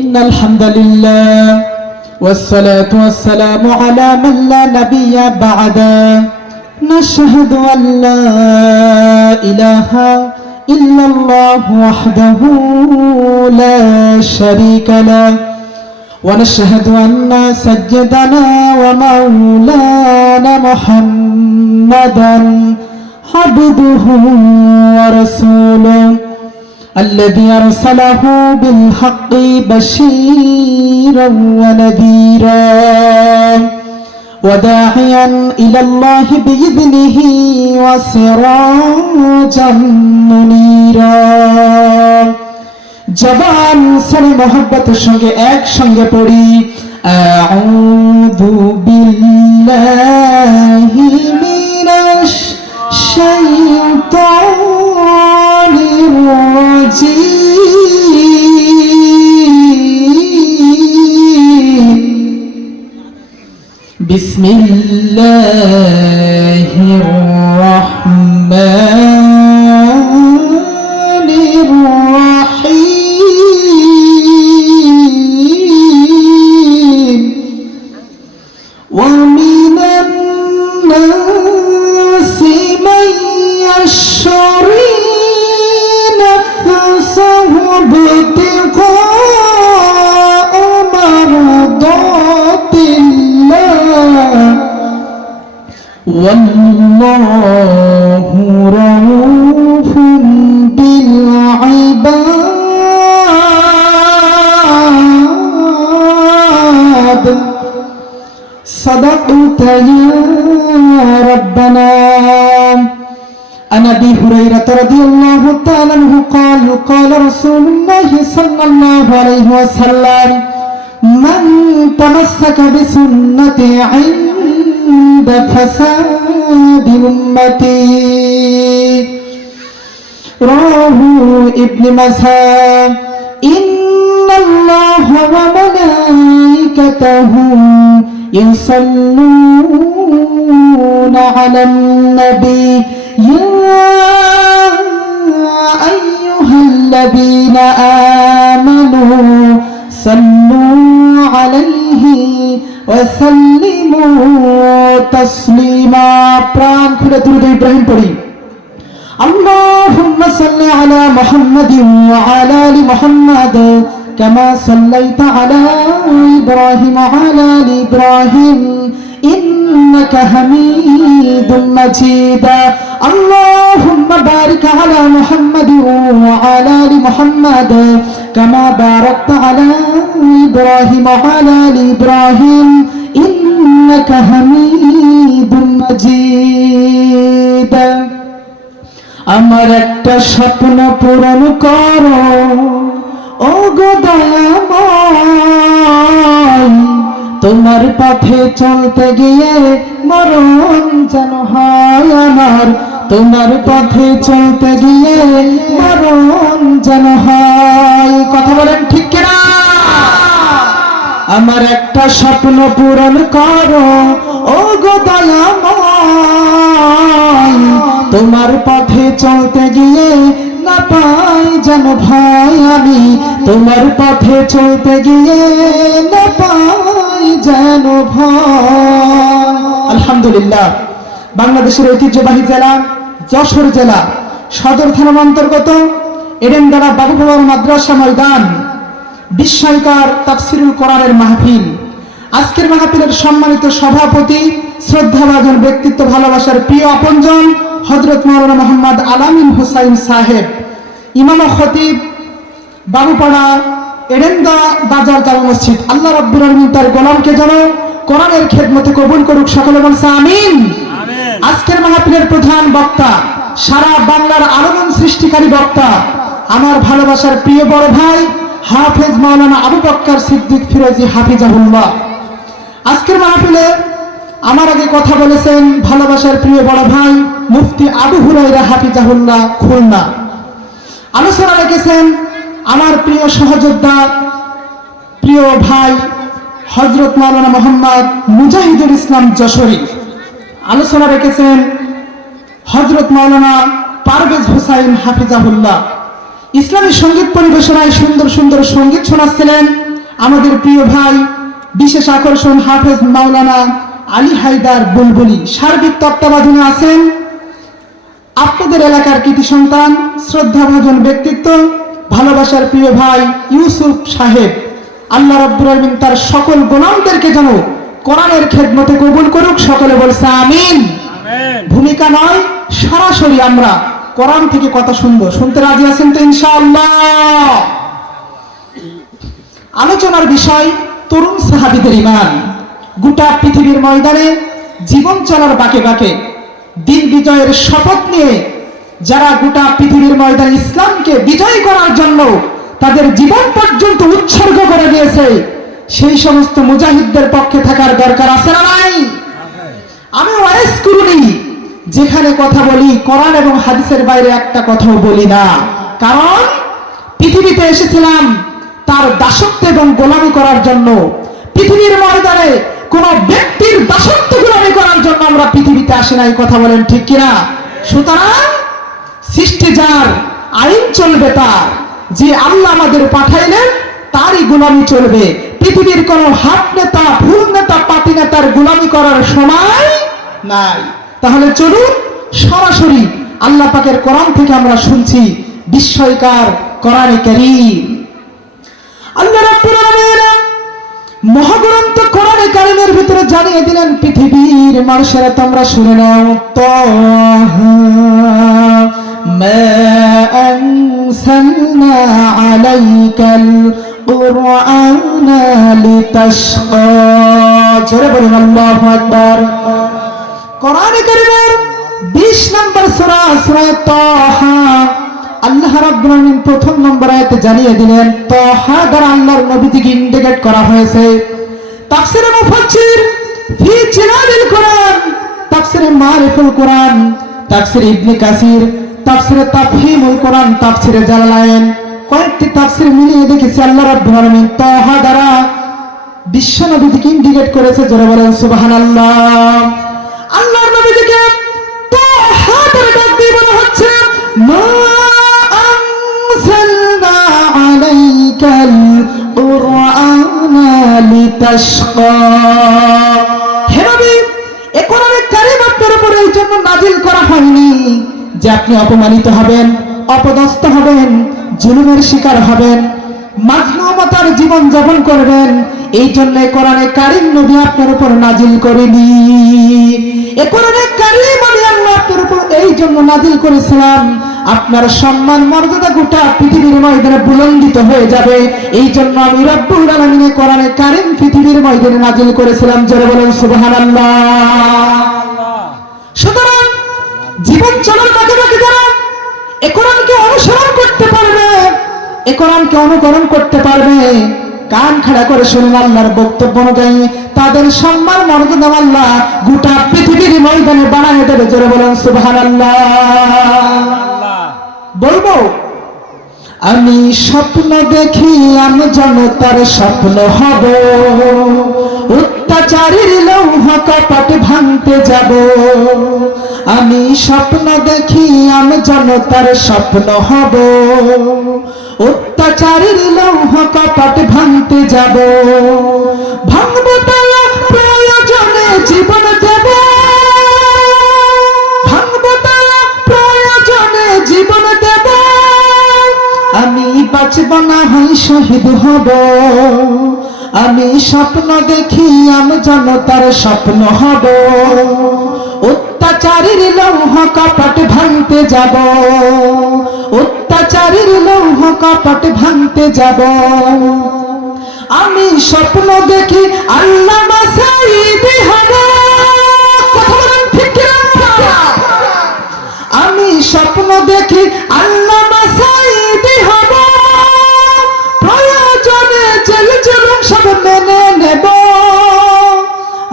إن الحمد لله والصلاة والسلام على من لا نبي بعده نشهد أن لا إله إلا الله وحده لا شريك له ونشهد أن سيدنا ومولانا محمدا عبده ورسوله الذي أرسله بالحق بشيرا ونذيرا وداعيا إلى الله بإذنه وسراجا منيرا জবান সরে মোহাব্বতের সঙ্গে একসঙ্গে পড়ি আউযু বিল্লাহি মিনাশ শাইতানির রাজীম বিসমিল্লাহির রাহমানির রাহিম ومن الناس من يشري نفسه ابتغاء مرضات الله والله رؤوف بالعباد صدقت يا ربنا. عن أبي هريرة رضي الله تعالى عنه قال قال رسول الله صلى الله عليه وسلم من تمسك بسنتي عند فساد أمتي رواه ابن ماجه. إن الله وملائكته يصلون على النبي يا أيها الذين آمنوا صلوا عليه وسلموا تسليما. প্রাণ খুলে দুরূদ ইব্রাহিম পড়ি। اللهم صل على محمد وعلى آل محمد كما صليت على إبراهيم وعلى آل إبراهيم إنك حميد مجيد. اللهم بارك على محمد وعلى آل محمد كما باركت على إبراهيم وعلى آل إبراهيم إنك حميد مجيد. আমার একটা স্বপ্ন পূরণ করো ও গো দয়াময়, তোমার পথে চলতে গিয়ে মরণ যেন হয় আমার, তোমার পথে চলতে গিয়ে মরণ যেন হয়। কথা বলেন ঠিক কিনা? আমার একটা স্বপ্ন পূরণ করো ও গো দয়াময়, তোমার পথে চলতে গিয়ে না পাই যেন ভয় আমি, তোমার পথে চলতে গিয়ে না পাই যেন ভয়। আলহামদুলিল্লাহ, বাংলাদেশের ঐতিহ্যবাহী জেলা যশোর জেলা সদর থানার অন্তর্গত এডেনডালা বাবু বাবার মাদ্রাসা ময়দান বিস্ময়কর তাফসিরুল কোরআনের মাহফিল। আজকের মাহফিলের সম্মানিত সভাপতি, শ্রদ্ধাভাজন ব্যক্তিত্ব, ভালোবাসার প্রিয় আপনজন হযরত মাওলানা মোহাম্মদ আলামিন হুসাইন সাহেব, ইমাম ও খতিব, বাবুপাড়া এডেন্দা বাজার জামে মসজিদ। আল্লাহ রাব্বুল আলামিন তার গোলামকে যেন কোরআনের খেদমতে কবুল করুক, সকলে বলছে আমিন। আজকের মাহফিলের প্রধান বক্তা, সারা বাংলার আলোড়ন সৃষ্টিকারী বক্তা, আমার ভালোবাসার প্রিয় বড় ভাই হাফেজ মাওলানা আবু বকর সিদ্দিক ফিরোজী হাফিজাহুল্লাহ। আজকের মাহফিলে আমার আগে কথা বলেছেন ভালোবাসার প্রিয় বড় ভাই মুফতি আবু হুরায়রা হাফিজাহুল্লাহ খুলনা। আলোচনা রেখেছেন আমার প্রিয় সহযোদ্ধা, প্রিয় ভাই হযরত মাওলানা মোহাম্মদ মুজাহিদুল ইসলাম যশোরী। আলোচনা রেখেছেন হযরত মাওলানা পারভেজ হুসাইন হাফিজাহুল্লাহ। ইসলামী সঙ্গীত পরিবেশনায় সুন্দর সুন্দর সঙ্গীত শোনাচ্ছিলেন আমাদের প্রিয় ভাই বিশেষ আকর্ষণ হাফেজ মাওলানা আলী হায়দার বুলবুলি সার্বিক তত্ত্বাবধানে আছেন। আপনাদের এলাকার কৃতি সন্তান, শ্রদ্ধাভাজন ব্যক্তিত্ব, ভালোবাসার প্রিয় ভাই ইউসুফ সাহেব। আল্লাহ রাব্বুল আলামিন তার সকল গোলামদেরকে যেন কোরআনের খেদমতে কবুল করুক। সকলে বলছে আমিন। ভূমিকা নয়, সরাসরি আমরা কোরআন থেকে কথা শুনবো। শুনতে রাজি আছেন তো ইনশাআল্লাহ? আলোচনার বিষয় তরুণ সাহাবীদের ঈমান। গোটা পৃথিবীর ময়দানে জীবন চলার বাঁকে বাঁকে দিন বিজয়ের শপথ নিয়ে যারা গোটা পৃথিবীর ময়দানে ইসলামকে বিজয় করার জন্য তাদের জীবন পর্যন্ত উৎসর্গ করে দিয়েছে, সেই সমস্ত মুজাহিদদের পক্ষে থাকার দরকার আছে না নাই? আমি ওয়াইস করিনি, যেখানে কথা বলি কোরআন এবং হাদিসের বাইরে একটা কথাও বলি না। কারণ পৃথিবীতে এসেছিলাম তার দাসত্ব এবং গোলামি করার জন্য। পৃথিবীর ময়দানে কোন ব্যক্তির দাসত্ব গোলামি করার জন্য আমরা পৃথিবীতে আসি নাই। কথা বলেন ঠিক কিনা? সুতরাং সৃষ্টি যার, আইন চলবে তার। যে আল্লাহ আমাদের পাঠাইলেন তারই গোলামি চলবে। পৃথিবীর কোন হাত নেতা, ফুল নেতা, পাতি নেতার গোলামি করার সময় নাই। তাহলে চলুন সরাসরি আল্লাহ পাকের কোরআন থেকে আমরা শুনছি বিস্ময়কার কোরআনে কারীম। আল্লাহ রাব্বুল আলামিন মহাগ্রন্থ কোরআনে কারীমের ভিতরে জানিয়ে দিলেন, পৃথিবীর মানুষেরা তোমরা শুনে নাও, তাহা মা আনসালনা আলাইকাল কুরআনা লিতাশকা। জোরে বলুন আল্লাহু আকবার। কোরআনে কারীমের 20 নম্বর সূরা, সূরা তাহা, আল্লাহ রাব্বুল আলামিন প্রথম নম্বর আয়াতে জানিয়ে দিলেন তাহা দ্বারা আল্লাহর নবীকে ইন্ডিকেট করা হয়েছে। তাফসীরে মুফাসসির ফি জিলালিল কোরআন, তাফসীরে মারিফুল কোরআন, তাফসীরে ইবনে কাসির, তাফসীরে তাফহিমুল কোরআন, তাফসীরে জালালাইন, কয়েকটি তাফসীর মিলিয়ে দেখেছি আল্লাহ রাব্বুল আলামিন তাহা দ্বারা বিশ্ব নবীকে ইন্ডিকেট করেছে। জোরে বলেন সুবহানাল্লাহ। আল্লাহর নবীকে তাহা দ্বারা ডাক দিয়ে বলা হচ্ছে মা আনসালনা আলাইকাল কুরআনা লিতাশকা। হে নবী, এই কোরআনে কারীম আপনার উপর এই জন্য নাযিল করা হয়নি যে আপনি অপমানিত হবেন, অপদস্থ হবেন, জুলুমের শিকার হবেন, মাজলুমতার জীবন যাপন করবেন। এই জন্য কোরআনে কারীম নবী আপনার উপর নাযিল করেনি। এই কোরআনে কারীম আমি আল্লাহ আপনার উপর এই জন্য নাযিল করেছিলাম আপনার সম্মান মর্যাদা গোটা পৃথিবীর ময়দানে বুলন্দিত হয়ে যাবে। এই জন্য আমি রব্বুল আলামিন কোরআনে কারীম পৃথিবীর ময়দানে নাযিল করেছিলাম। জোরে বলেন সুবহানাল্লাহ। সুতরাং জীবন চলার বাঁকে বাঁকে যারা এ কোরআনকে অনুসরণ করতে পারবে, এ কোরআনকে অনুকরণ করতে পারবে, কান খাড়া করে শুনুন আল্লাহর বক্তব্য অনুযায়ী তাদের সম্মান মর্যাদা আল্লাহ গোটা পৃথিবীর ময়দানে বানায় দেবে। জোরে বলেন সুবহানাল্লাহ। বলবো আমি স্বপ্ন দেখি আমি জনতার স্বপ্ন হব, অত্যাচারীর লৌহ কপট ভাঙতে যাব। আমি স্বপ্ন দেখি আমি জনতার স্বপ্ন হব, অত্যাচারীর লৌহ কপট ভাঙতে যাব। ভাঙব তালা প্রয়োজনে জীবন দেব, ভাঙব তালা প্রয়োজনে জীবন দেব। আমি বাঁচব না হয় শহীদ হব। আমি স্বপ্ন দেখি আমি জনতার স্বপ্ন হব, অত্যাচারীর লৌহ কপট ভাঙতে যাব, অত্যাচারীর লৌহ কপট ভাঙতে যাব। আমি স্বপ্ন দেখি আল্লামা সাঈদী হব। কথা বলেন ঠিক কিনা? আমি স্বপ্ন দেখি আল্লামা সাঈদী হব, প্রয়োজনে জেল জুলুম সব মেনে নেব।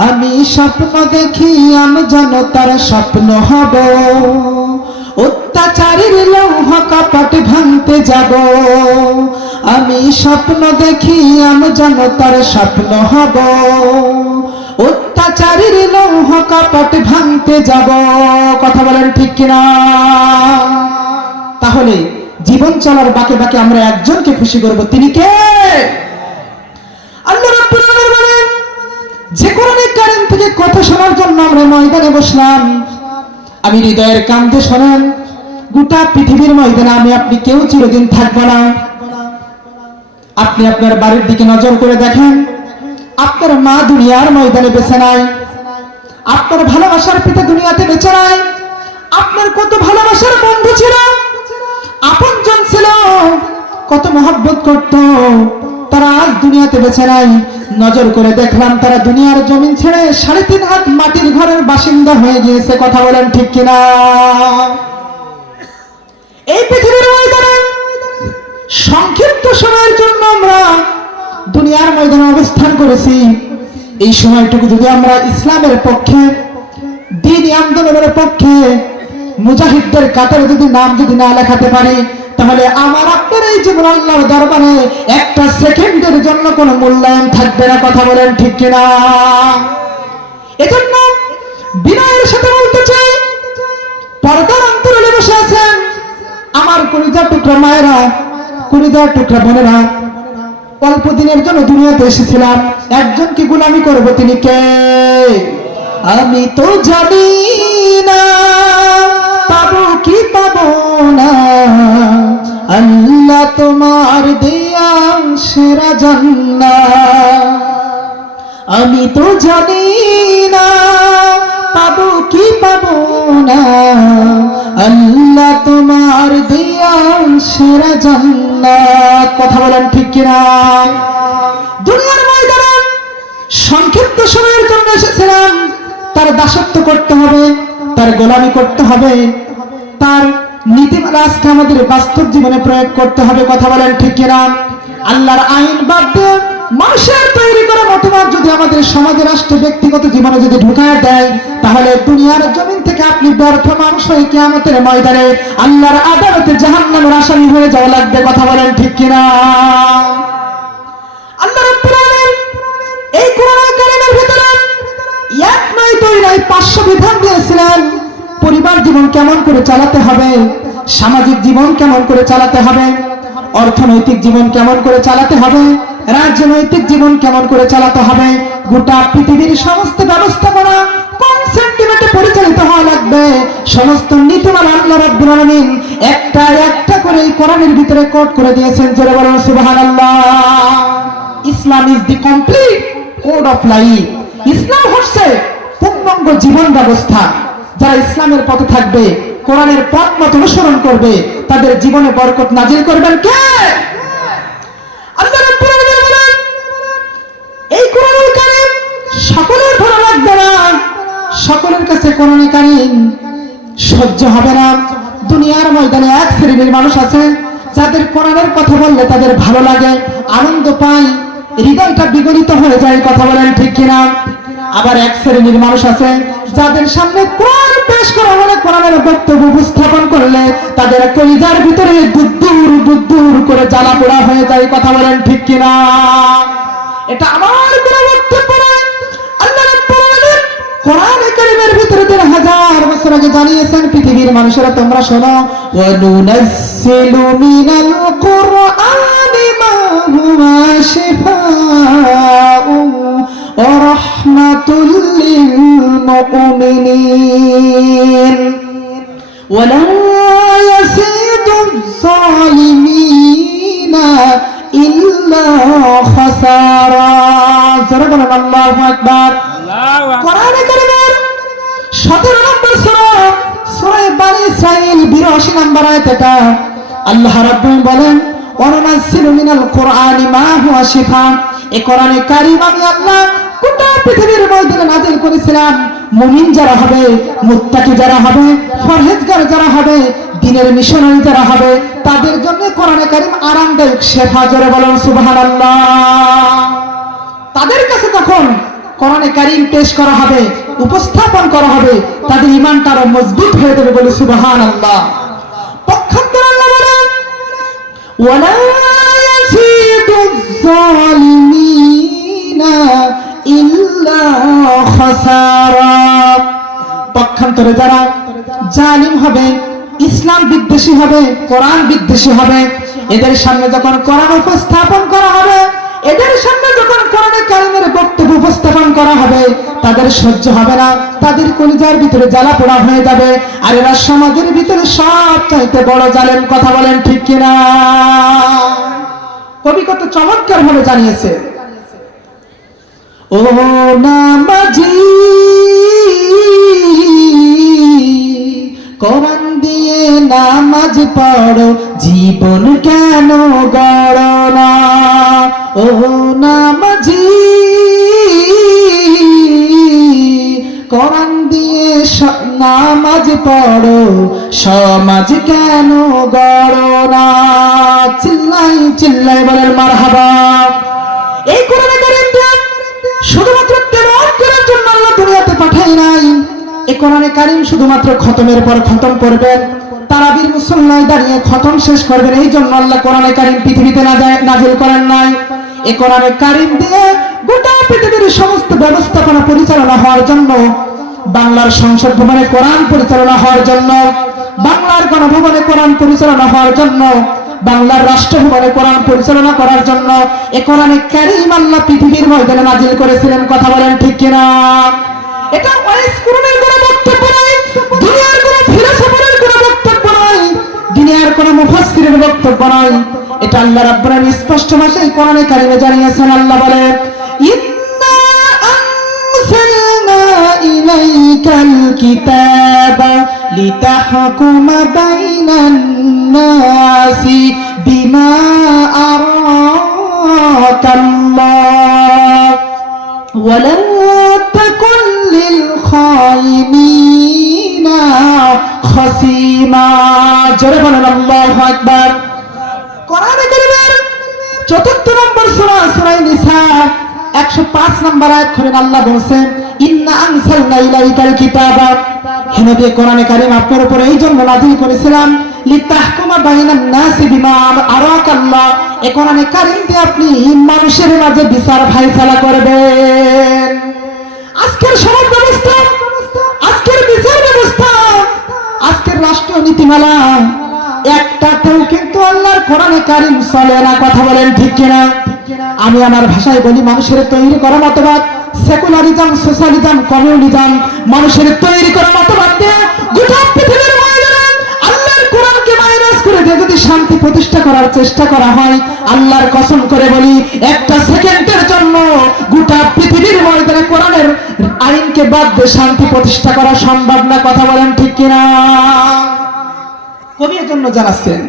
আমি স্বপ্ন দেখি আমি জনতার স্বপ্ন হব, অত্যাচারীর লৌহ কপট ভাঙতে যাব। আমি স্বপ্ন দেখি আমি জনতার স্বপ্ন হব, অত্যাচারীর লৌহ কপট ভাঙতে যাব। কথা বলেন ঠিক কিনা? তাহলে জীবন চলার বাঁকে বাঁকে আমরা একজনকে খুশি করব, তিনি কে? শোনার জন্য আমরা ময়দানে বসলাম। আমি হৃদয়ের কান্দে শোনেন, গোটা পৃথিবীর ময়দানে আমি আপনি কেউ চিরদিন থাকবো না। আপনি আপনার বাড়ির দিকে নজর করে দেখেন, আপনার মা দুনিয়ার ময়দানে বেঁচে নাই, আপনার ভালোবাসার পিতা দুনিয়াতে বেঁচে নাই, আপনার কত ভালোবাসার বন্ধু ছিল, আপনজন ছিল, কত মহব্বত করত, তারা আজ দুনিয়াতে বেঁচে নাই। নজর করে দেখলাম তারা দুনিয়ার জমিন ছেড়ে 3.5 হাত মাটির ঘরের বাসিন্দা হয়ে গিয়েছে। কথা বলেন ঠিক কিনা? এই পৃথিবীর ময়দানে সংক্ষিপ্ত সময়ের জন্য আমরা দুনিয়ার ময়দানে অবস্থান করেছি। এই সময়টুকু যদি আমরা ইসলামের পক্ষে, দ্বীনি আন্দোলনের পক্ষে মুজাহিদদের কাতারে যদি নাম যদি না লেখাতে পারি, তাহলে আমার আপনার এই জীবন আল্লাহর দরবারে একটা সেকেন্ডের জন্য কোনো মূল্যায়ন থাকবে না। কথা বলেন ঠিক কিনা? এজন্য বিনয়ের সাথে বলতে চাই, পর্দার অন্তরালে বসে আছেন আমার কলিজার টুকরা মায়েরা, কলিজার টুকরা বোনেরা, অল্প দিনের জন্য দুনিয়াতে এসেছিলাম, একজনকে গোলামি করব, তিনি কে? আমি তো জানি না পাবো কি পাবো না, আল্লাহ তোমার দেয়া সেরা জান্নাত। আমি তো জানি না পাবো কি পাবো না, আল্লাহ তোমার দেয়া সেরা জান্নাত। কথা বলেন ঠিক কিনা? দুনিয়ার ময়দানে সংক্ষিপ্ত সময়ের জন্য এসেছিলাম, তার দাসত্ব করতে হবে, তার গোলামি করতে হবে, তার নীতিমালা আজকে আমাদের বাস্তব জীবনে প্রয়োগ করতে হবে। কথা বলেন ঠিক কিনা? আল্লাহর আইন বাদ দিয়ে মানুষের তৈরি করা মতবাদ যদি আমাদের সমাজে, রাষ্ট্রে, ব্যক্তিগত জীবনে যদি ঢুকায় দেয়, তাহলে দুনিয়ার জমিন থেকে আপনি ব্যর্থ মানুষ হয়ে কিয়ামতের ময়দানে আল্লাহর আদালতে জাহান্নামের আসামি হয়ে যাওয়া লাগবে। কথা বলেন ঠিক কিনা? আল্লাহ রাব্বুল আলামিন এই কোরআনুল কারীমের ভিতরে এক নয় দুই নয় 500 বিধান দিয়েছিলেন। পরিবার জীবন কেমন করে চালাতে হবে, সামাজিক জীবন কেমন করে চালাতে হবে, অর্থনৈতিক জীবন কেমন করে চালাতে হবে, রাজনৈতিক জীবন কেমন করে চালাতে হবে, গোটা পৃথিবীর সমস্ত ব্যবস্থাপনা কোন সেন্টিমেন্টে পরিচালিত হওয়া লাগবে, সমস্ত নীতিমালা আল্লাহ রাব্বুল আলামিন একটা একটা করে এই কোরআনের ভিতরে কোড করে দিয়েছেন। জোরে বলুন সুবহানাল্লাহ। Islam is the complete code of life. ইসলাম হচ্ছে পূর্ণাঙ্গ জীবন ব্যবস্থা। যারা ইসলামের পথে থাকবে, কোরআনের পথ মত অনুসরণ করবে, তাদের জীবনে বরকত নাজিল করবেন কে? আল্লাহ রাব্বুল আলামিন বলেন, এই কোরআনুল কারীম সকলের ভালো লাগবে না, সকলের কাছে কোরআনুল কারীম সহ্য হবে না। দুনিয়ার ময়দানে এক শ্রেণীর মানুষ আছে যাদের কোরআনের কথা বললে তাদের ভালো লাগে, আনন্দ পায়, হৃদয়টা বিগলিত হয়ে যায়। কথা বলেন ঠিক কিনা? আবার এক শ্রেণীর মানুষ আছে যাদের সামনে কোরআন পেশ করা হলে, কোরআনের বক্তব্য উপস্থাপন করলে তাদের কলিজার ভিতরে দুদ্দুর দুদ্দুর করে জ্বালা পোড়া হয়ে যায়। কথা বলেন ঠিক কিনা? এটা আমার কোনো বক্তব্য নয়। আল্লাহ রাব্বুল আলামিন কোরআনে কারীমের ভিতরে 3000 বছর আগে জানিয়েছেন, পৃথিবীর মানুষেরা তোমরা শোনো, ওয়া নুনাজ্জিলু মিনাল কুরআনি মা হুয়া শিফাউ ওয়া রাহমাতুল লিল মুমিনিন ওয়া লা ইয়াসিদুজ যালিমিনা ইল্লা খাসারা। যারা বলেন আল্লাহু আকবার। কোরআনে কারীমের 17 নম্বর সূরা, সূরা বনী ইসরাঈল 82 নম্বর আয়াত। এটা আল্লাহ রাব্বুল বলেন, ওয়া নুনাজ্জিলু মিনাল কুরআনি মা হুয়া শিফা। এই কোরআনে কারীম আমি আল্লাহ গোটা পৃথিবীর মধ্যে নাযিল করেছিলাম। মুমিন যারা হবে, মুত্তাকি যারা হবে, পরহেজগার যারা হবে, দ্বীনের মিশনারি যারা হবে, তাদের জন্য কোরআনে কারীম আরামদায়ক শেফা। জোরে বলুন সুবহানাল্লাহ। তাদের কাছে যখন কোরআনে কারীম পেশ করা হবে, উপস্থাপন করা হবে, তাদের ঈমানটা আরো মজবুত হয়ে যাবে। বলি সুবহানাল্লাহ। পক্ষান্তরে আল্লাহ বলেন, ওয়ালা ইয়াসিদুজ যালিমিনা ইল্লা খাসারা। পক্ষান্তরে যারা জালিম হবে, ইসলাম বিদ্বেষী হবে, কোরআন বিদ্বেষী হবে, এদের সামনে যখন কোরআন উপস্থাপন করা হবে, এদের সামনে যখন কোরআনে কারীমের বক্তব্য উপস্থাপন করা হবে, তাদের সহ্য হবে না, তাদের কলিজার ভিতরে জ্বালা পোড়া হয়ে যাবে। আর এরা সমাজের ভিতরে সবচাইতে বড় জালেম। কথা বলেন ঠিক কিনা? কবি কত চমৎকার ভাবে জানিয়েছে, ও নামাজি কোরআন দিয়ে নামাজ পড়ো, জীবন কেন গড়ো না। ও নামাজি কোরআন দিয়ে নামাজ পড়ো, সমাজ কেন গড়ো না। চিল্লাই চিল্লাই বলেন মারহাবা। এই কোরআনে কারীম শুধুমাত্র তেলাওয়াত করার জন্য আল্লাহ দুনিয়াতে পাঠায় নাই। এই কোরআনে কারীম শুধুমাত্র খতমের পর খতম করবেন, তারাবির মুসল্লায় দাঁড়িয়ে খতম শেষ করবেন, এই জন্য আল্লাহ কোরআনে কারীম পৃথিবীতে নাযিল করেন নাই। এই কোরআনে কারীম দিয়ে গোটা পৃথিবীর সমস্ত ব্যবস্থাপনা পরিচালনা হওয়ার জন্য, বাংলার সংসদ ভবনে কোরআন পরিচালনা হওয়ার জন্য, বাংলার গণভবনে কোরআন পরিচালনা হওয়ার জন্য, বাংলার রাষ্ট্রভবনে কোরআন পরিচালনা করার জন্য এই কোরআনে কারীম আল্লাহ পৃথিবীর ময়দানে নাযিল করেছিলেন। কথা বলেন ঠিক কিনা? এটা ওয়াইস কুরআনের কোনো বক্তব্য নয়, দুনিয়ার কোনো ফিলোসফারের কোনো বক্তব্য নয়, দুনিয়ার কোনো মুফাসসিরের বক্তব্য নয়। এটা আল্লাহ রাব্বুল আলামিন স্পষ্ট ভাষায় কোরআনে কারীমে জানিয়েছেন। আল্লাহ বলে, ইন্না আনসালনা ইলাইকাল কিতাবা লিতাহকুমা বাইনান নাসি বিমা আরাকাল্লাহ ওয়ালা তাকুন লিল খাইনিনা খাসিমা। জোরে বলেন আল্লাহু আকবার। কোরআনে কারীমের ৪র্থ নম্বর সূরা সূরা নিসা ১০৫ নম্বর আয়াত করেন আল্লাহ বলেন, ইন্না আনসালনা ইলাইকাল কিতাবা, হে নবী কোরআনে কারীম আপনার উপর এই জন্য নাযিল করেছিলাম, লিতাহকুমা বাইনান নাসি বিমা আরাকাল্লাহ, এই কোরআনে কারীম দিয়ে আপনি মানুষের মাঝে বিচার ফায়সালা করবেন। আজকের সমাজ ব্যবস্থা, আজকের বিচার ব্যবস্থা, আজকের রাষ্ট্রীয় নীতিমালা একটাতেও কিন্তু আল্লাহর কোরআনে কারীম চলে না। কথা বলেন ঠিক কিনা? আমি আমার ভাষায় বলি, মানুষের তৈরি করা মতবাদ, সেকুলারিজম, সোশ্যালিজম, কমিউনিজম, মানুষের তৈরি করা মতবাদ দিয়ে গোটা পৃথিবীর ময়দানে আল্লাহর কোরআনকে মাইনাস করে দিয়ে যদি শান্তি প্রতিষ্ঠা করার চেষ্টা করা হয়, আল্লাহর কসম করে বলি, একটা সেকেন্ডের জন্য গোটা পৃথিবীর ময়দানে কোরআনের আইনকে বাদ দিয়ে শান্তি প্রতিষ্ঠা করা সম্ভব না। কথা বলেন ঠিক কিনা? কবি এর জন্য জানাচ্ছেন,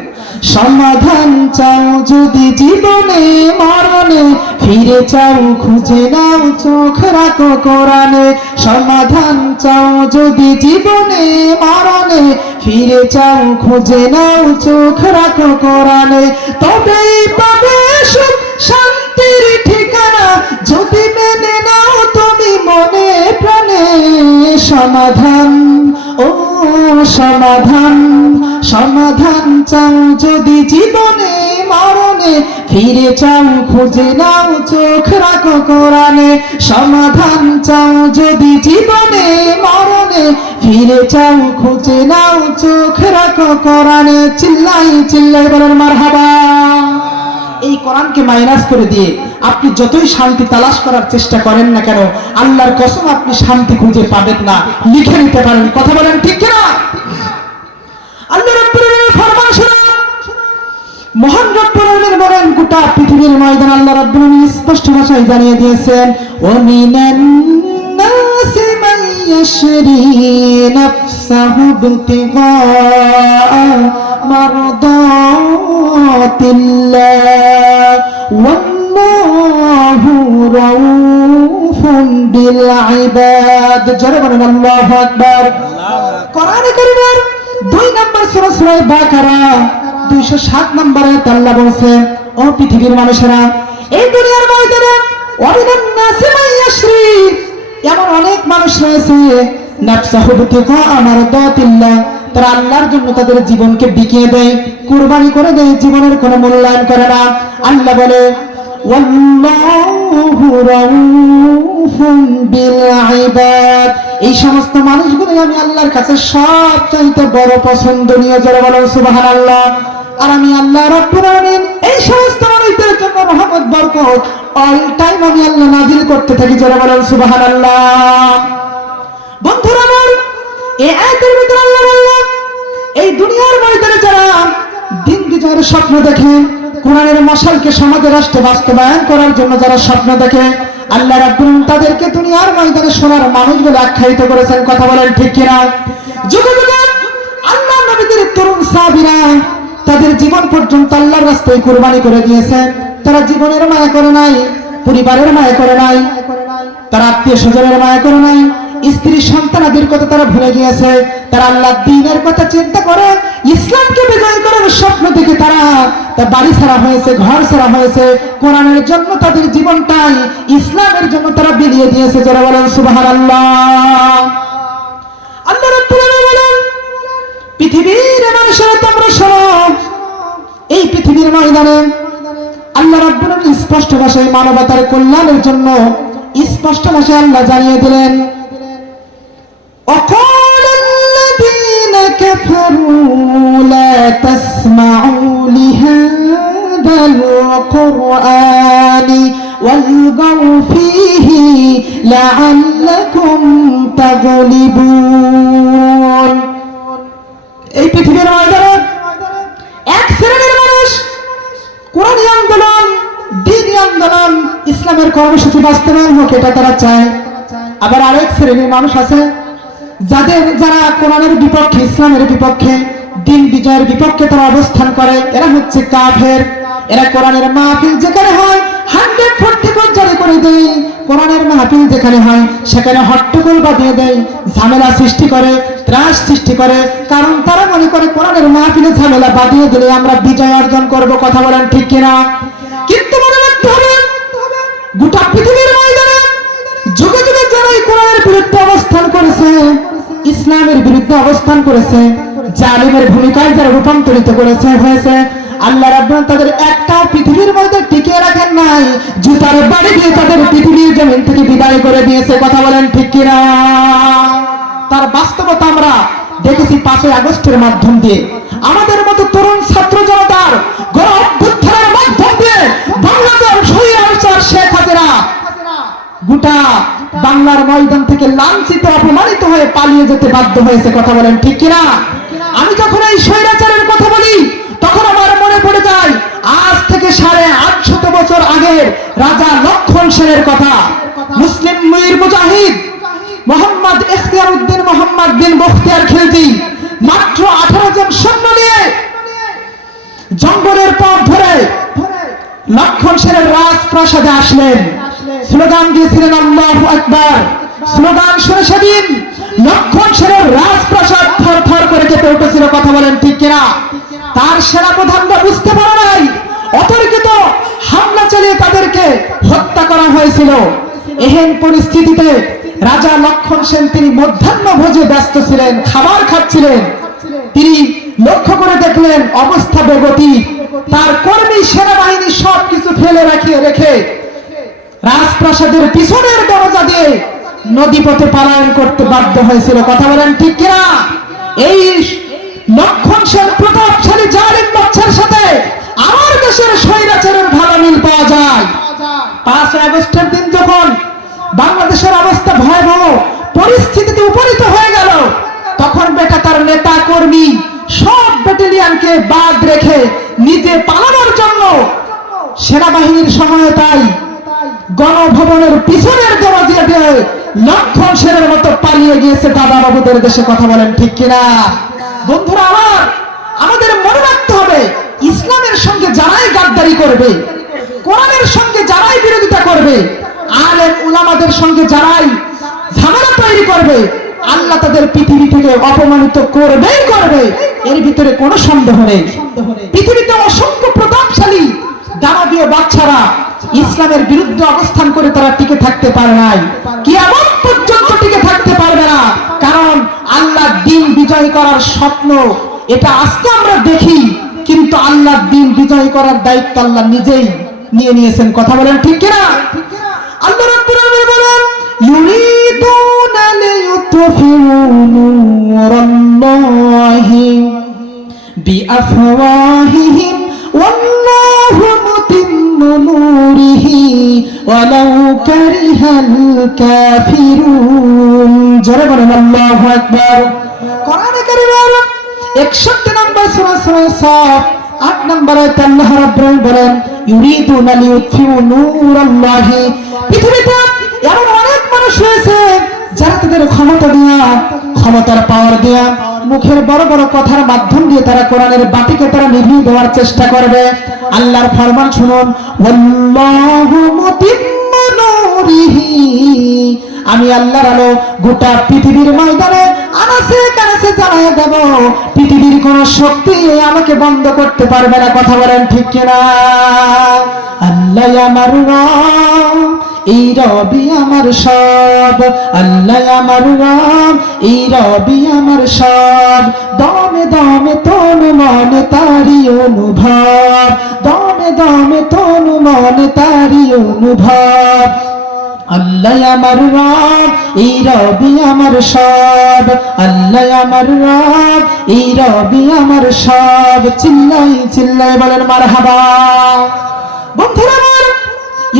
সমাধান চাও যদি জীবনে মরণে, ফিরে চাও খুঁজে নাও চোখ রাখো কোরআনে। সমাধান চাও যদি জীবনে মরণে, ফিরে চাও খুঁজে নাও চোখ রাখো কোরআনে। তবেই পাবে সুখ শান্তির ঠিকানা, যদি মেনে নাও তুমি মনে প্রাণে। সমাধান, ও সমাধান, সমাধান চাও যদি জীবনে মরণে, ফিরে চাও খুঁজে নাও চোখ রাখো কোরআনে। সমাধান চাও যদি জীবনে মরণে, ফিরে চাও খুঁজে নাও চোখ রাখো কোরআনে। চিল্লাই চিল্লাই বলেন মারহাবা। এই কোরআনকে মাইনাস করে দিয়ে আপনি যতই শান্তি তালাশ করার চেষ্টা করেন না কেন, আল্লাহর কসম আপনি শান্তি খুঁজে পাবেন না। লিখে নিতে পারেন। কথা বলেন ঠিক কিনা? আল্লাহ রাব্বুল আলামিনের ফরমান শুনুন, মহান রব্বুল আলামিন বলেন, গোটা পৃথিবীর ময়দান আল্লাহ রাব্বুল আলামিন স্পষ্ট ভাষায় জানিয়ে দিয়েছেন, ওয়া মিনান নাসি মান ইয়াশরি নাফসাহু বিতিগা মারদাতিল্লাহ ওয়াল্লাহু রাউফুন বিল ইবাদ। জোরে বলেন আল্লাহু আকবার। কোরআনে কারীমের 2 নম্বর সূরা সূরা বাকারা 207 নম্বর আয়াতে আল্লাহ বলেছেন, ও পৃথিবীর মানুষেরা, এই দুনিয়ার ময়দানে ওয়ামিনান নাসি মান ইয়াশরি, এমন অনেক মানুষ রয়েছে, নাফসাহু বিতিগা মারদাতিল্লাহ, তারা আল্লাহর জন্য তাদের জীবনকে বিকিয়ে দেয়, কুরবানি করে দেয়, জীবনের কোনো মূল্যায়ন করে না। আল্লাহ বলে, ওয়াল্লাহু রাউফুন বিল ইবাদ, এই সমস্ত মানুষগুলো আমি আল্লাহর কাছে সবচাইতে বড় পছন্দনীয়। যারা বলেন সুবহানাল্লাহ। আর আমি আল্লাহ রাব্বুল আলামিন এই সমস্ত মানুষদের জন্য রহমত বরকত অল টাইম আমি আল্লাহ নাজিল করতে থাকি। যারা বলেন সুবহানাল্লাহ। বন্ধুরা আমার, এই আয়াতের ভিতরে আল্লাহ বললেন, এই দুনিয়ার ময়দানে যারা দিন বিজয়ের স্বপ্ন দেখে, কোরআনের মশালকে সমাজে রাষ্ট্রে বাস্তবায়ন করার জন্য যারা স্বপ্ন দেখে, আল্লাহ রাব্বুল আলামিন তাদেরকে দুনিয়ার ময়দানে সোনার মানুষ বলে আখ্যায়িত করেছেন। কথা বলেন ঠিক কিনা? যুগে যুগে আল্লাহর নবীদের তরুণ সাহাবীরা তাদের জীবন পর্যন্ত আল্লাহর রাস্তায় কুরবানি করে দিয়েছে। তারা জীবনের মায়া করে নাই, পরিবারের মায়া করে নাই, তারা আত্মীয় স্বজনের মায়া করে নাই, স্ত্রী সন্তানাদের কথা তারা ভুলে গিয়েছে। তারা আল্লাহর দ্বীনের কথা চিন্তা করে ইসলামকে বিজয় করার স্বপ্ন দেখে তারা বাড়ি ছাড়া হয়েছে, ঘর ছাড়া হয়েছে। কোরআনের জন্য তাদের জীবনটাই ইসলামের জন্য তারা বিলিয়ে দিয়েছে। যারা বলেন সুবহানাল্লাহ। আল্লাহ রাব্বুল আলামিন বলেন, পৃথিবীর মানুষেরা তোমরা শোনো, এই পৃথিবীর ময়দানে আল্লাহ রাব্বুল আলামিন স্পষ্ট ভাষায় মানবতার কল্যাণের জন্য স্পষ্ট ভাষায় আল্লাহ জানিয়ে দিলেন, وقال الذين كفروا لا تسمعوا لهذا القرآن والغوا فيه لعلكم تغلبون। এই পৃথিবীর ময়দানে এক শ্রেণীর মানুষ কোরআনী আন্দোলন, দ্বীনি আন্দোলন, ইসলামের কর্মসূচি বাস্তবায়ন হোক এটা তারা চায়। আবার আরেক শ্রেণীর মানুষ আছে যারা কোরআনের বিপক্ষে, ইসলামের বিপক্ষে, দিন বিজয়ের বিপক্ষে তারা অবস্থান করে। এরা হচ্ছে কাফের। এরা কোরআনের মাহফিল যেখানে হয় 140 জারি করে দেয়, কোরআনের মাহফিল যেখানে হয় সেখানে হট্টগোল বাঁধিয়ে দেয়, ঝামেলা সৃষ্টি করে, ত্রাস সৃষ্টি করে। কারণ তারা মনে করে কোরআনের মাহফিলে ঝামেলা বাঁধিয়ে দিলে আমরা বিজয় অর্জন করব। কথা বলেন ঠিক কিনা? কিন্তু মনে রাখতে হবে, গোটা পৃথিবীর ময়দানে যুগে যুগে যারা এই কোরআনের বিরুদ্ধে অবস্থান করেছে, ইসলামের বিরুদ্ধে অবস্থান করেছে, জালিমের ভূমিকায় যারা রূপান্তরিত করেছে হয়েছে, আল্লাহ রাব্বুল আলামিন তাদের একটাও পৃথিবীর মধ্যে টিকিয়ে রাখেন নাই, জুতার বাড়ি দিয়ে তাদের পৃথিবীর জমিন থেকে বিদায় করে দিয়েছে। কথা বলেন ঠিক কিনা? তার বাস্তবতা আমরা দেখেছি 5ই আগস্টের মাধ্যম দিয়ে। আমাদের মতো তরুণ ছাত্র জনতার গণ অভ্যুত্থানের মাধ্যম দিয়ে বাংলাদেশ স্বৈরাচার শেখ হাসিনা গোটা বাংলার ময়দান থেকে লাঞ্ছিত, অপমানিত হয়ে পালিয়ে যেতে বাধ্য হয়েছে। কথা বলেন ঠিক কিনা? আমি যখন এই স্বৈরাচারের কথা বলি তখন আমার মনে পড়ে যায় আজ থেকে 850 বছর আগের রাজা লক্ষণ সেনের কথা। মুসলিম মীর মুজাহিদ মোহাম্মদ ইখতিয়ার উদ্দিন মোহাম্মদ বিন বখতিয়ার খিলজি মাত্র 18 জন সৈন্য নিয়ে জঙ্গলের পথ ধরে লক্ষণ সেনের রাজপ্রাসাদে আসলেন। স্লোগান দিয়েছিলেন আল্লাহু আকবার। স্লোগান শুনে সেদিন লক্ষণ সেনের রাজপ্রাসাদ থরথর করে কেঁপে উঠেছিল। কথা বলেন ঠিক কিনা? তার সেনাপ্রধানরা বুঝতে পারে নাই, অতর্কিত হামলা চালিয়ে তাদেরকে হত্যা করা হয়েছিল। এহেন পরিস্থিতিতে রাজা লক্ষণ সেন তিনি মধ্যাহ্ন ভোজে ব্যস্ত ছিলেন, খাবার খাচ্ছিলেন। তিনি লক্ষ্য করে দেখলেন অবস্থা বেগতিক। তার কর্মী সেনাবাহিনী সবকিছু ফেলে রেখে রাজপ্রাসাদের পিছনের দরজা দিয়ে নদীপথে পলায়ন করতে বাধ্য হয়েছিল। কথা বলেন ঠিক কিনা? এই লক্ষণ সেন প্রতাপশালী জালিম বাদশার সাথে আমার দেশের স্বৈরাচারের ভালো মিল পাওয়া যায়। 5 আগস্টের দিন যখন বাংলাদেশের অবস্থা ভয়াবহ পরিস্থিতিতে উপনীত হয়ে গেল, তখন বেটা তার নেতা কর্মী সব ব্যাটালিয়নকে বাদ রেখে নিজে পালানোর জন্য সেনাবাহিনীর সহায়তায় গণভবনের পিছনের দরজা দিয়ে লক্ষণ সেনের মতো পালিয়ে গিয়েছে দাদা বাবুদের দেশে। কথা বলেন ঠিক কিনা? বন্ধুরা আমার, আমাদের মনে রাখতে হবে ইসলামের সঙ্গে যারাই গাদ্দারি করবে, কোরআনের সঙ্গে যারাই বিরোধিতা করবে, আলেম উলামাদের সঙ্গে যারাই ঝামেলা তৈরি করবে, আল্লাহ তাদের পৃথিবী থেকে অপমানিত করবেই করবে। এর ভিতরে কোনো সন্দেহ নেই। পৃথিবীতে অসংখ্য প্রতাপশালী দানবীয় বাচ্চারা ইসলামের বিরুদ্ধে অবস্থান করে তারা টিকে থাকতে পারে নাই, কিয়ামত পর্যন্ত টিকে থাকতে পারবে না। কারণ আল্লাহর দ্বীন বিজয় করার স্বপ্ন এটা আজকে আমরা দেখি, কিন্তু আল্লাহর দ্বীন বিজয় করার দায়িত্ব আল্লাহ নিজেই নিয়ে নিয়েছেন। কথা বলেন ঠিক কিনা? আল্লাহ রাব্বুল আলামিন বলেন, ইউরিদুনা লিইউতফিউ নূরাল্লাহি বিআফওয়াহিহিম ওয়াল্লাহু নূরিহি ওয়ালাউ কারিহাল কাফিরুন। জোরে বলেন আল্লাহু আকবার। কোরআনে কারীমের 61 নম্বর সূরা সূরা সাফ 8 নম্বর আয়াত আল্লাহ রাব্বুল আলামিন বলেন ইউরিদুনা লিউতফিউ নূরাল্লাহি। পৃথিবীতে এমন অনেক মানুষ রয়েছে যারা তাদের ক্ষমতা দিয়া, ক্ষমতার পাওয়ার দিয়া, মুখের বড় বড় কথার মাধ্যম দিয়ে তারা কোরআনের বাতিকে তারা নিভিয়ে দেওয়ার চেষ্টা করবে। আল্লাহর ফরমান শুনুন, ওয়াল্লাহু মুতিম্মু নূরিহি। আমি আল্লাহর আলো গোটা পৃথিবীর ময়দানে আনাসে কানাসে জ্বালিয়ে দেব। পৃথিবীর কোন শক্তি আমাকে বন্ধ করতে পারবে না। কথা বলেন ঠিক কিনা? আল্লাহ আমার রব, এই রবি আমার সব। আল্লাহ আমার রব, এই রবি আমার সব। দমে দমে তনু মনে তারি অনুভব, দমে দমে তনু মনে তারি অনুভব। আল্লাহ আমার রব, এই রবি আমার সব। আল্লাহ আমার রব, এই রবি আমার সব। চিল্লাই চিল্লাই বলেন মারহাবা। বন্ধুরা আমার,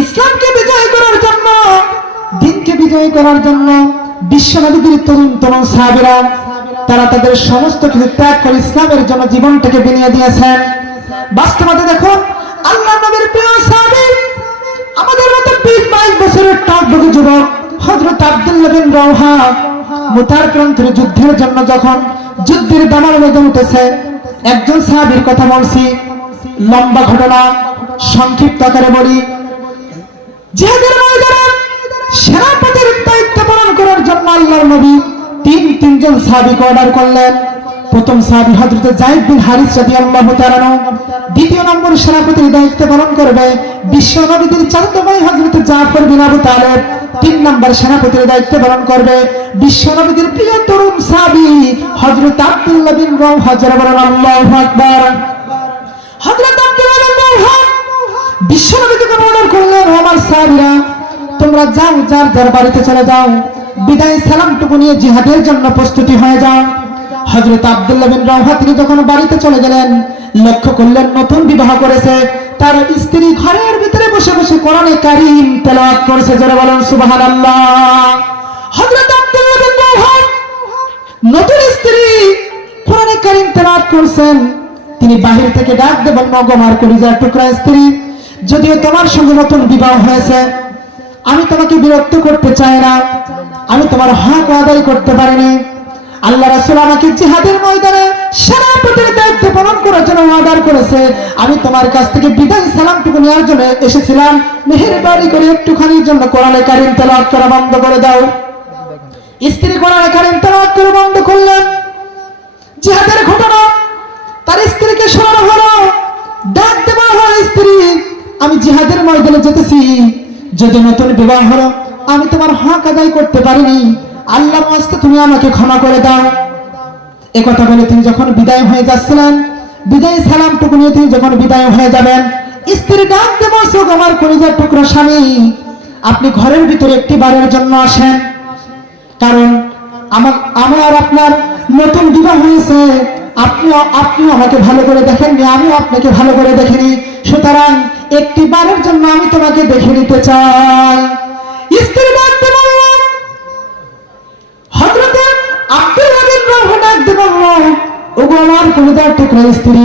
ইসলামকে বিজয় করার জন্য, দ্বীনকে বিজয় করার জন্য বিশ্বনবীর তরুণ তরুণ সাহাবীরা তারা তাদের সমস্ত কিছু ত্যাগ করে ইসলামের জন্য জীবনটাকে বিলিয়ে দিয়েছেন। বাস্তবতা দেখুন, আল্লাহ নবীর প্রিয় সাহাবী, আমাদের মতো 22 বছরের টকবগে যুবক হযরত আব্দুল্লাহ বিন রাওহা মুতার প্রান্তরে যুদ্ধের জন্য যখন যুদ্ধের দামাল বেজে উঠেছে, একজন সাহাবীর কথা বলছি, লম্বা ঘটনা সংক্ষিপ্ত আকারে বলি। জিহাদের ময়দানে সেনাপতির দায়িত্ব পালন করার জন্য আল্লাহর নবী তিনজন সাহাবীকে অর্ডার করলেন। প্রথম সাহাবী হযরত যায়েদ বিন হারিস রাদিয়াল্লাহু তাআলা আনহু। দ্বিতীয় নম্বর সেনাপতির দায়িত্ব পালন করবে বিশ্ব নবীর চাচাতো ভাই হযরত জাফর বিন আবু তালেব। 3 নম্বর সেনাপতির দায়িত্ব পালন করবে বিশ্ব নবীর প্রিয় তরুণ সাহাবী হযরত আব্দুল্লাহ বিন রাওহা। যারা বলেন আল্লাহু আকবার। হযরত আব্দুল্লাহ বিন রাওহা বিশ্ব নবীকে অর্ডার করলেন, আমার সাহাবীরা তোমরা যাও, যার যার বাড়িতে চলে যাও, বিদায় সালামটুকু নিয়ে জিহাদের জন্য প্রস্তুতি হয়ে যাও। হযরত আব্দুল্লাহ বিন রাওহা তিনি যখন বাড়িতে চলে গেলেন, লক্ষ্য করলেন নতুন বিবাহ করেছে, তার স্ত্রী ঘরের ভিতরে বসে বসে কোরআনে কারীম তেলাওয়াত করছে। জোরে বলেন সুবহানাল্লাহ। হযরত আব্দুল্লাহ বিন রাওহা নতুন স্ত্রী কোরআনে কারীম তেলাওয়াত করছেন। তিনি বাহির থেকে ডাক দিয়ে বললেন, ওগো আমার কলিজার টুকরা স্ত্রী, যদিও তোমার সঙ্গে নতুন বিবাহ হয়েছে, আমি তোমাকে বিরক্ত করতে চাই না, আমি তোমার হক আদায় করতে পারিনি। আল্লাহ রাসূল আমাকে জিহাদের ময়দানে সেনাপতির দায়িত্ব পালন করার জন্য অর্ডার করেছে। আমি তোমার কাছ থেকে বিদায় সালামটুকু নেওয়ার জন্য এসেছিলাম। মেহেরবানি করে একটুখানির জন্য কোরআনে কারীম তেলাওয়াত করা বন্ধ করে দাও। স্ত্রী কোরআনে কারীম তেলাওয়াত করে বন্ধ করলেন। জিহাদের ঘটনা তার স্ত্রীকে শোনানো হলো, ডাক দেওয়া হলো, স্ত্রী আমি জিহাদের ময়দানে যেতেছি, যদি নতুন বিবাহ হলো আমি তোমার হক আদায় করতে পারিনি, আল্লাহর ওয়াস্তে তুমি আমাকে ক্ষমা করে দাও। একথা বলে তিনি যখন বিদায় হয়ে যাচ্ছিলেন, বিদায় সালামটুকু নিয়ে তিনি যখন বিদায় হয়ে যাবেন, স্ত্রী ডাক দিয়ে বলছে, আমার কলিজার টুকরা স্বামী, আপনি ঘরের ভিতরে একটি বারের জন্য আসেন, কারণ আমার আপনার নতুন বিবাহ হয়েছে, আপনিও আমাকে ভালো করে দেখেননি, আমিও আপনাকে ভালো করে দেখিনি, সুতরাং একটি বারের জন্য আমি তোমাকে দেখে নিতে চাই। স্ত্রী ডাক দিয়ে বলল, হযরত আব্দুল্লাহ বিন রাওহা ডাক দিয়ে বলল, ওগো আমার কলিজার টুকরা স্ত্রী,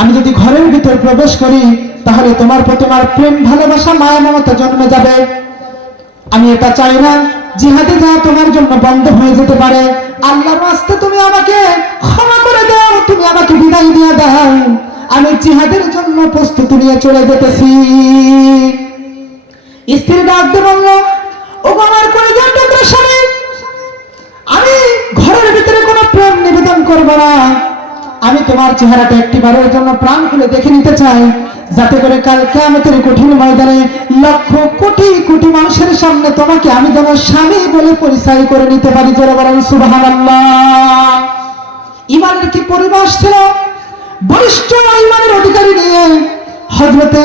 আমি যদি ঘরের ভিতর প্রবেশ করি তাহলে তোমার প্রতি আমার প্রেম ভালোবাসা মায়া মমতা জন্মে যাবে। আমি এটা চাই না জিহাদে যাওয়া তোমার জন্য বন্ধ হয়ে যেতে পারে। আল্লাহর ওয়াস্তে তুমি আমাকে ক্ষমা করে দাও, তুমি আমাকে বিদায় দিয়ে দাও, আমি জিহাদের জন্য প্রস্তুতি নিয়ে চলে যেতেছি। স্ত্রী ডাক দিয়ে বলল, ওগো আমার কলিজার টুকরা স্বামী, আমি ঘরের ভিতরে কোনো প্রেম নিবেদন করব না, আমি তোমার চেহারাটা একটিবারের জন্য প্রাণ খুলে দেখে নিতে চাই, যাতে করে কাল কিয়ামতের কঠিন ময়দানে লক্ষ কোটি কোটি মানুষের সামনে তোমাকে আমি যেন স্বামী বলে পরিচয় করে নিতে পারি। যারা বলেন সুবহানাল্লাহ। ঈমানের কি পরিবেশ ছিল! বলিষ্ঠ ঈমানের অধিকারী নিয়ে হযরতে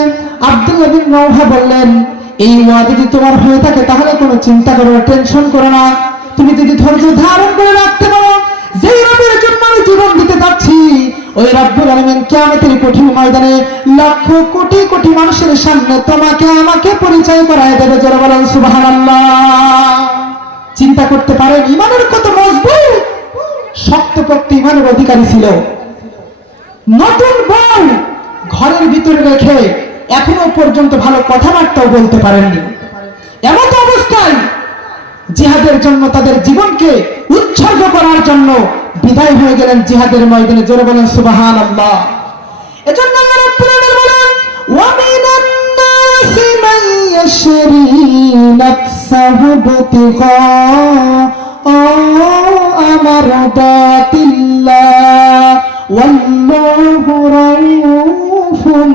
আব্দুল্লাহ বিন রাওহা বললেন, এই ওয়াদা যদি তোমার হয়ে থাকে তাহলে কোনো চিন্তা করো না, টেনশন করো না, তুমি যদি ধৈর্য ধারণ করে রাখতে পারো, যেই রবের জন্য আমি জীবন দিতে যাচ্ছি ওই রব্বুল আলামিন কিয়ামতের কঠিন ময়দানে লক্ষ কোটি কোটি মানুষের সামনে তোমাকে আমাকে পরিচয় করায় দেবে। জোরে বলেন সুবহানাল্লাহ। চিন্তা করতে পারেন ঈমানের কত মজবুত, শক্তপোক্ত ঈমানের অধিকারী ছিল। নতুন বউ ঘরের ভিতরে রেখে এখনো পর্যন্ত ভালো কথাবার্তাও বলতে পারেননি। এমন অবস্থায় জিহাদের জন্য তাদের জীবনকে উৎসর্গ করার জন্য বিদায় হয়ে গেলেন জিহাদের ময়দানে। জোরে বলেন সুবহানাল্লাহ। এজন্য আল্লাহ রাব্বুল আলামিন বলেন ওয়া মিনান নাসি মান ইয়াশরি নাফসাহু বিতিগা আমারদাতিল্লাহ ওয়াল্লাহু রাউফুন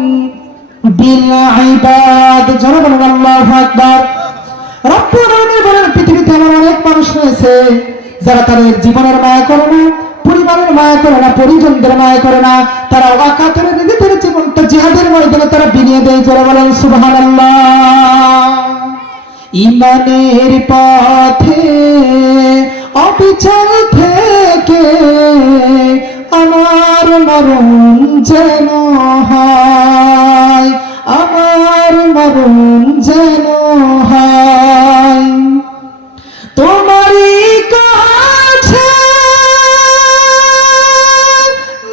বিল ইবাদ। জোরে বলেন আল্লাহু আকবার। রব্বুল আলামিন বলেন পৃথিবীতে এমন অনেক মানুষ রয়েছে যারা তাদের জীবনের মায়া করে না, পরিবারের মায়া করে না, পরিজনদের মায়া করে না, তারা ওয়াকাতের নিজেদের জীবনটা জিহাদের ময়দানে তারা বিলিয়ে দেয়। জোরে বলেন সুবহানাল্লাহ। ঈমানের পথে অবিচল থেকে আমার মরণ যেন হয়, আমার মরণ যেন হয় তোমারই কাছে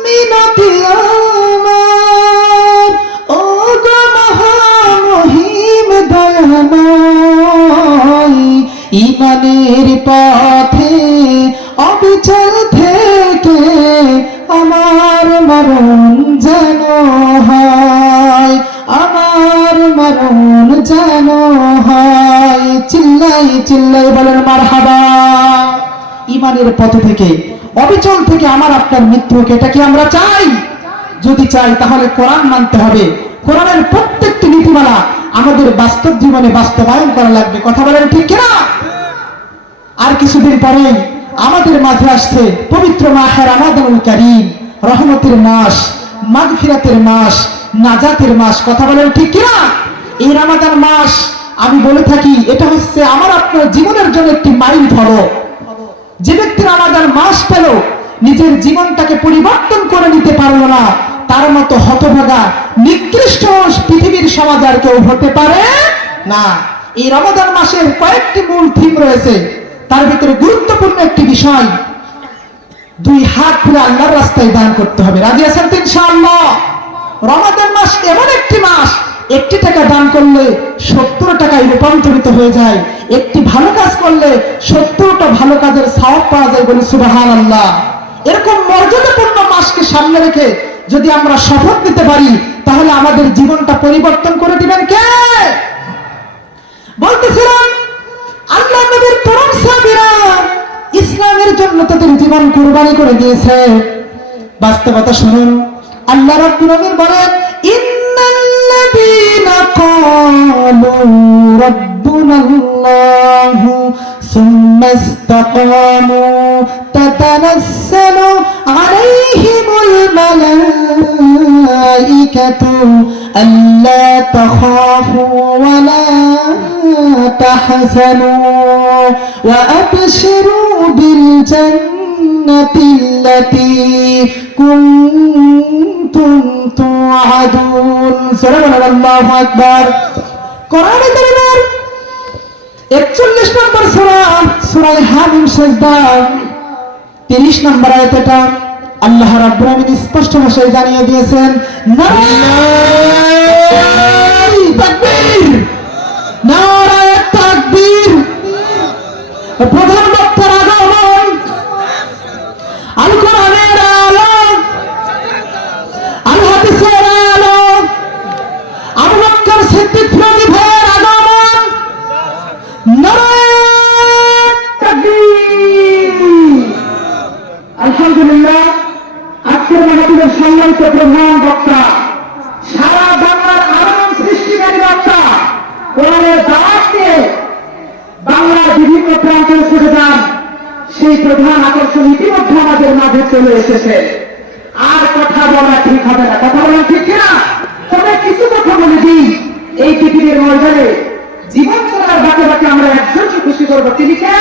মিনতি আমার, ও গো মহামহিম দয়াময়। ঈমানের পথে অবিচল থেকে আমার মরণ যেন হয়, আমার মরণ যেন হয়। চিল্লাই চিল্লাই বলেন মারহাবা। ঈমানের পথ থেকে অবিচল থেকে আমার আপনার মৃত্যু হোক, এটা কি আমরা চাই? যদি চাই তাহলে কোরআন মানতে হবে। কোরআনের প্রত্যেকটি নীতিমালা আমাদের বাস্তব জীবনে বাস্তবায়ন করা লাগবে। কথা বলেন ঠিক কিনা? আর কিছুদিন পরে আমাদের মাঝে আসছে পবিত্র মাহে রমাদানুল কারীম, রহমতের মাস, মাগফিরাতের মাস, নাজাতের মাস। কথা বলেন ঠিক কিনা? এই রমাদান মাস আমি বলে থাকি এটা হচ্ছে আমার আপনার জীবনের জন্য একটি মাইল ফলক। যে ব্যক্তি রমাদান মাস পেল নিজের জীবনটাকে পরিবর্তন করে নিতে পারলো না, তার মতো হতভাগা নিকৃষ্ট পৃথিবীর সমাজ আর কেউ হতে পারে না। এই রমাদান মাসের কয়েকটি মূল থিম রয়েছে, তার ভিতরে গুরুত্বপূর্ণ একটি বিষয়, দুই হাত খুলে আল্লাহর রাস্তায় দান করতে হবে। রাজি আছেন তো ইনশাআল্লাহ? রমাদান মাস এমন একটি মাস, একটি টাকা দান করলে 70 টাকায় রূপান্তরিত হয়ে যায়। একটি ভালো কাজ করলে 70টা ভালো কাজের সওয়াব পাওয়া যায়। বলি সুবহানাল্লাহ। এরকম মর্যাদাপূর্ণ মাসকে সামনে রেখে যদি আমরা শপথ নিতে পারি তাহলে আমাদের জীবনটা পরিবর্তন করে দিবেন কে? বলতেছিলাম আল্লাহ নবীর তরুণ সাহাবীরা ইসলামের জন্য তাদের জীবন কুরবানি করে দিয়েছে। বাস্তবতা শুনুন, আল্লাহ রাব্বুল আলামিন বলেন ইন্নাল্লাযীনা ক্বালু রাব্বুনাল্লাহু সুম্মা ইসতাকামু তাতানাসসালু আলাইহিমুল মালাইকাতু আল্লা তাখাফু ওয়া লা তাহজানু ওয়া আবশিরু বিল জান্নাতিল্লাতী কুনতুম তুআদুন। আল্লাহু আকবার। কোরআনে কারীমের 41 নম্বর সূরা, সূরা হামিম সিজদা 30 নম্বর আয়াতটা আল্লাহ রাব্বুল আলামিন স্পষ্ট ভাষায় জানিয়ে দিয়েছেন, নারায়ে তাকবীর, নারায়ে তাকবীর। প্রধান বক্তার আগমন, আল কোরআনের আলো, আল হাদিসের আলো, আবু বকর সিদ্দিক ফিরোজী ভাইয়ের আগমন। নারায়ে তাকবীর। আলহামদুলিল্লাহ, আজকের মাহফিলের সম্মানিত প্রধান বক্তা, সারা বাংলার আলোড়ন সৃষ্টিকারী বক্তা, কোরআনের দাওয়াত দিয়ে বাংলার বিভিন্ন প্রান্তে ছুটে যান, সেই প্রধান আকর্ষণ ইতিমধ্যে আমাদের মাঝে চলে এসেছে। আর কথা বলা ঠিক হবে না। কথা বলা ঠিক কিনা? তবে কিছু কথা বলে দিই, এই পৃথিবীর ময়দানে জীবন চলার বাঁকে বাঁকে আমরা একজনকে খুশি করবো। তিনি কে?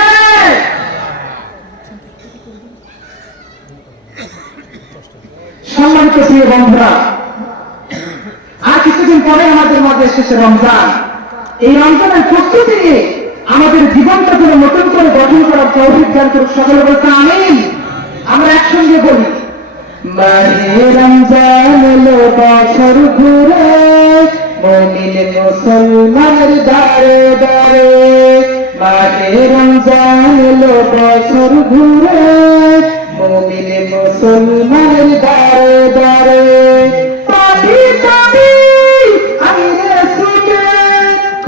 সম্মান বন্ধুরা, আর কিছুদিন পরে আমাদের মাঝে এসেছে রমজান। এই রমজানের প্রস্তুতি নিয়ে আমাদের জীবনটা যেন নতুন করে গঠন করার তৌফিক দান করুক। সকলে বলতে আমিন। আমরা একসঙ্গে বলি, মাহে রমজান এলো বছর ঘুরে, মুমিন মুসলমানের দারে দারে। মাহে রমজান এলো বছর ঘুরে, মুমিন মুসলমানের দারে দারে। পাবি পাবি আইরে ছুটে,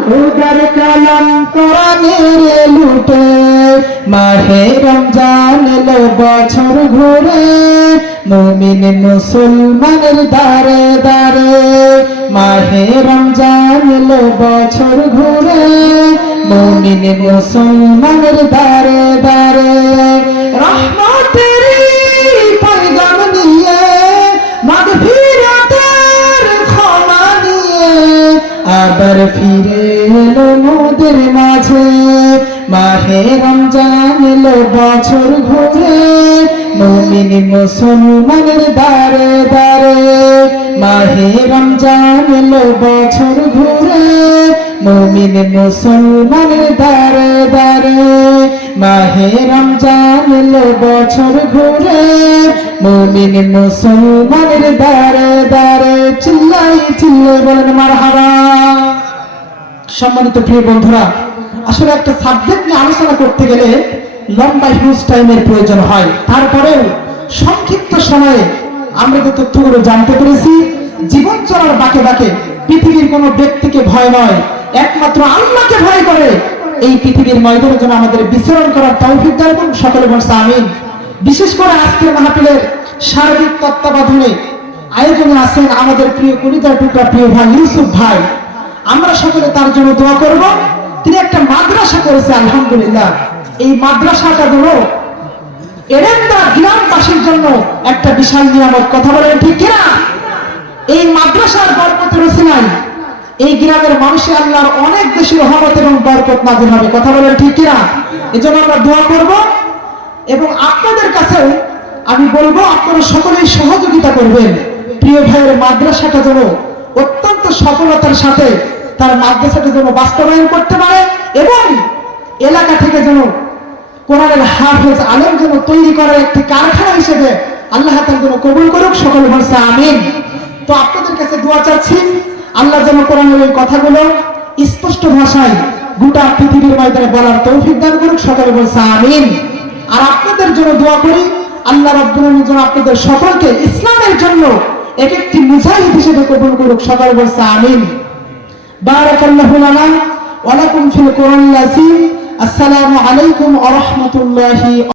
খুদার কালাম কোরআনের লুটে। মাহে রমজান এলো বছর ঘুরে, মুমিন মুসলমানের দারে দারে। মাহে রমজান এলো বছর ঘুরে, মুমিন মুসলমানের দারে দারে। রহমতের পয়গাম নিয়ে, মাগফিরাতের ক্ষমা নিয়ে, আবার ফিরে এলো মোদের মাঝে। মাহে রমজান এলো বছর ঘুরে, মুমিন মুসলমানের দারে দারে। মাহে রমজান এলো বছর ঘুরে, মুমিন মুসলমানের দারে দারে। মাহে রমজান এলো বছর ঘুরে, মুমিন মুসলমানের দারে দারে। চিল্লাই চিল্লাই বলেন মারহাবা। সম্মানিত প্রিয় বন্ধুরা, আসলে একটা সাবজেক্ট নিয়ে আলোচনা করতে গেলে লম্বা হিউজ টাইমের প্রয়োজন হয়। তারপরেও সংক্ষিপ্ত সময়ে আমরা যে তথ্যগুলো জানতে পেরেছি, জীবন চলার বাঁকে বাঁকে পৃথিবীর কোনো ব্যক্তিকে ভয় নয়, একমাত্র আল্লাহকে ভয় করে এই পৃথিবীর ময়দানে যেন আমাদের বিচরণ করার তৌফিক দান করুন। সকলে বলছে আমিন। বিশেষ করে আজকের মাহফিলের সার্বিক তত্ত্বাবধানে আয়োজনে আছেন আমাদের প্রিয় কলিজার টুকরা প্রিয় ভাই ইউসুফ ভাই। আমরা সকলে তার জন্য দোয়া করব। তিনি একটা মাদ্রাসা করেছে, আলহামদুলিল্লাহ। এই মাদ্রাসাটা হলো এরেন্দা গ্রামবাসীর জন্য একটা বিশাল নিয়ামত। কথা বলেন ঠিক কিনা? এই মাদ্রাসার বরকতের ওসিলায় এই গ্রামের মানুষের আল্লাহর অনেক বেশি রহমত এবং বরকত নাযিল হবে। কথা বলেন ঠিক কিনা? এজন্য আমরা দোয়া করব এবং আপনাদের কাছেও আমি বলবো আপনারা সকলেই সহযোগিতা করবেন। প্রিয় ভাইয়ের মাদ্রাসাটা যেন অত্যন্ত সফলতার সাথে তার মাদ্রাসাটা যেন বাস্তবায়ন করতে পারে এবং এলাকা থেকে যেন কোরআনের হাফেজ আলেম যেন তৈরি করার একটি কারখানা হিসেবে আল্লাহ তাআলা যেন কবুল করুক। সকলে বলছে আমিন। তো আপনাদের কাছে দোয়া চাচ্ছি, আল্লাহ যেন কোরআনের এই কথাগুলো স্পষ্ট ভাষায় গোটা পৃথিবীর ময়দানে বলার তৌফিক দান করুক। সকলে বলছে আমিন। আর আপনাদের জন্য দোয়া করি, আল্লাহ রাব্বুল আলামিন যেন আপনাদের সকলকে ইসলামের জন্য এক একটি মুজাহিদ হিসেবে কবুল করুক। সকলে বলছে আমিন। বারাকাল্লাহু লানা ওয়া লাকুম ফিল কোরআনিল আযীম। আসসালামু আলাইকুম ওয়া রাহমাতুল্লাহি।